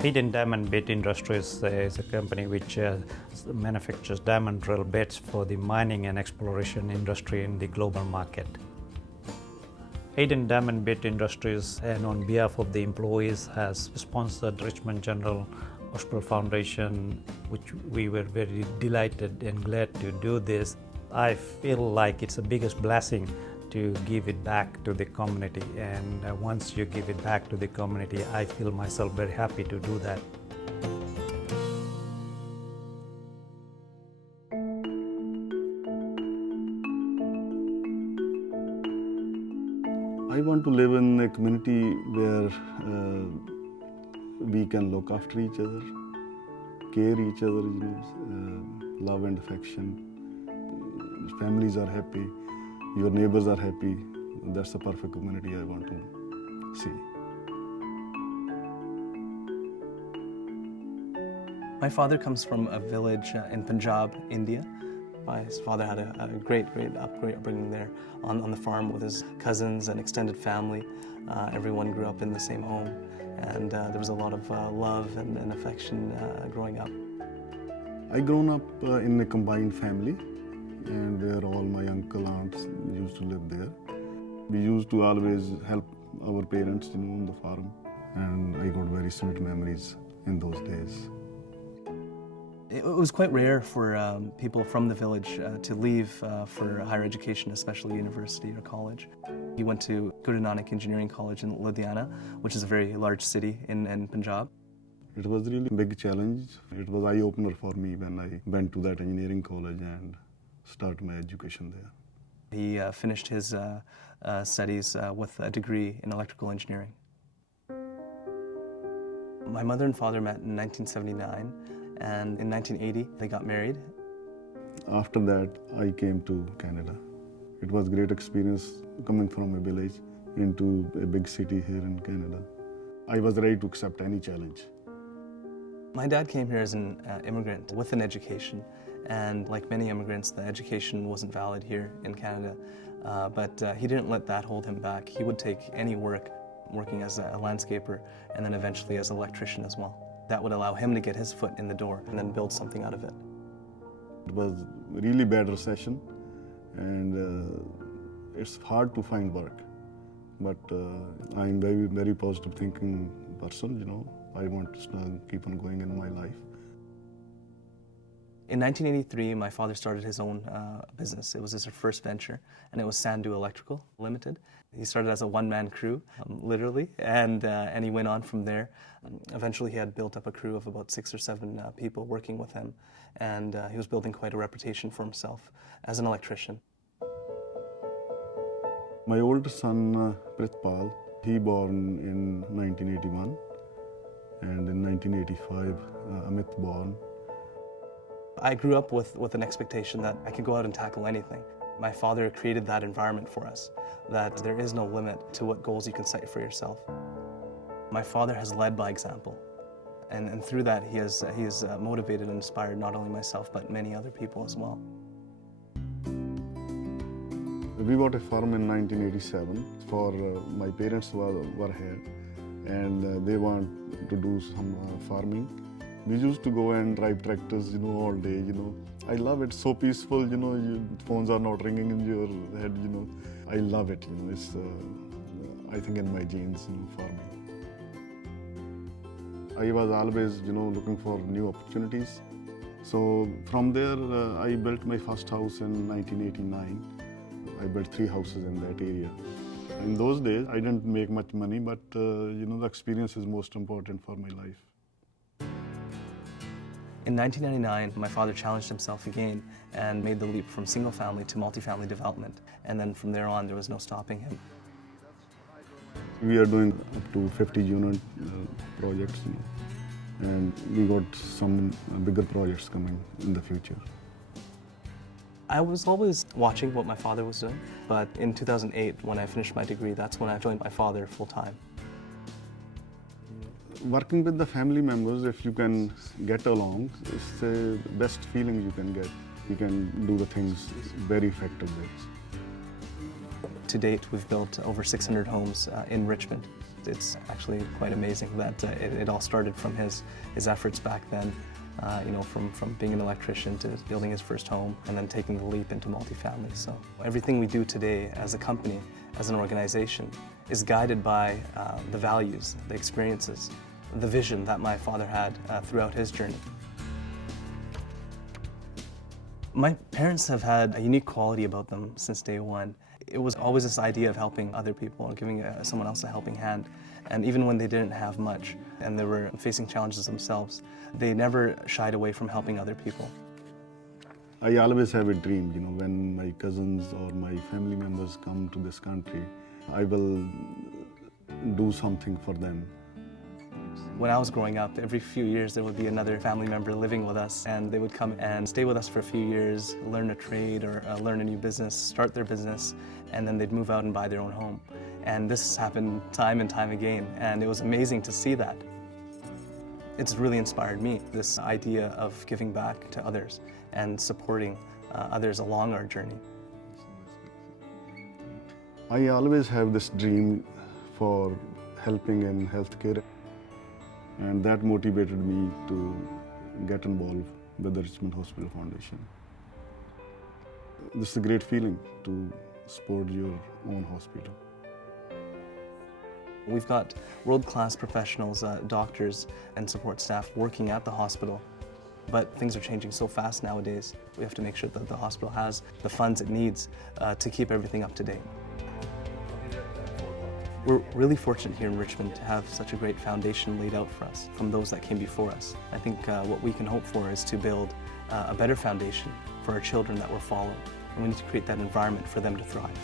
Hayden Diamond Bit Industries is a company which manufactures diamond drill bits for the mining and exploration industry in the global market. Hayden Diamond Bit Industries, and on behalf of the employees, has sponsored Richmond General Hospital Foundation, which we were very delighted and glad to do this. I feel like it's the biggest blessing to give it back to the community, and once you give it back to the community, I feel myself very happy to do that. I want to live in a community where we can look after each other, care each other, love and affection. Families are happy, your neighbors are happy. That's the perfect community I want to see. My father comes from a village in Punjab, India. My father had a great upbringing there on the farm with his cousins and extended family. Everyone grew up in the same home, and there was a lot of love and affection growing up. I grown up in a combined family, and where all my uncle, aunts used to live there. We used to always help our parents, on the farm, and I got very sweet memories in those days. It was quite rare for people from the village to leave for higher education, especially university or college. He went to Guru Nanak Engineering College in Ludhiana, which is a very large city in Punjab. It was really a big challenge. It was an eye-opener for me when I went to that engineering college and started my education there. He finished his studies with a degree in electrical engineering. My mother and father met in 1979, and in 1980 they got married. After that, I came to Canada. It was a great experience coming from a village into a big city here in Canada. I was ready to accept any challenge. My dad came here as an immigrant with an education, and like many immigrants, the education wasn't valid here in Canada, but he didn't let that hold him back. He would take any work, working as a landscaper and then eventually as an electrician as well. That would allow him to get his foot in the door and then build something out of it. It was a really bad recession, and it's hard to find work. But I'm very, very positive thinking person, I want to keep on going in my life. In 1983, my father started his own business. It was his first venture, and it was Sandu Electrical Limited. He started as a one-man crew, literally, and he went on from there. Eventually, he had built up a crew of about 6 or 7 people working with him, and he was building quite a reputation for himself as an electrician. My older son, Prithpal, he born in 1981, and in 1985, Amit born. I grew up with an expectation that I could go out and tackle anything. My father created that environment for us, that there is no limit to what goals you can set for yourself. My father has led by example, and through that he has motivated and inspired not only myself but many other people as well. We bought a farm in 1987 for my parents were here, and they want to do some farming. We used to go and drive tractors, all day, I love it, so peaceful, your phones are not ringing in your head, I love it, it's, I think in my genes, farming. I was always, looking for new opportunities. So from there, I built my first house in 1989. I built 3 houses in that area. In those days, I didn't make much money, but, the experience is most important for my life. In 1999, my father challenged himself again and made the leap from single-family to multi-family development. And then from there on, there was no stopping him. We are doing up to 50 unit projects, and we got some bigger projects coming in the future. I was always watching what my father was doing, but in 2008, when I finished my degree, that's when I joined my father full-time. Working with the family members, if you can get along, it's the best feeling you can get. You can do the things very effectively. To date, we've built over 600 homes in Richmond. It's actually quite amazing that it all started from his efforts back then, from being an electrician to building his first home and then taking the leap into multifamily. So everything we do today as a company, as an organization, is guided by the values, the experiences, the vision that my father had throughout his journey. My parents have had a unique quality about them since day one. It was always this idea of helping other people, giving someone else a helping hand. And even when they didn't have much and they were facing challenges themselves, they never shied away from helping other people. I always have a dream, when my cousins or my family members come to this country, I will do something for them. When I was growing up, every few years there would be another family member living with us, and they would come and stay with us for a few years, learn a trade or learn a new business, start their business, and then they'd move out and buy their own home. And this happened time and time again, and it was amazing to see that. It's really inspired me, this idea of giving back to others and supporting others along our journey. I always have this dream for helping in healthcare, and that motivated me to get involved with the Richmond Hospital Foundation. This is a great feeling to support your own hospital. We've got world-class professionals, doctors and support staff working at the hospital, but things are changing so fast nowadays. We have to make sure that the hospital has the funds it needs to keep everything up to date. We're really fortunate here in Richmond to have such a great foundation laid out for us from those that came before us. I think what we can hope for is to build a better foundation for our children that we're following, and we need to create that environment for them to thrive.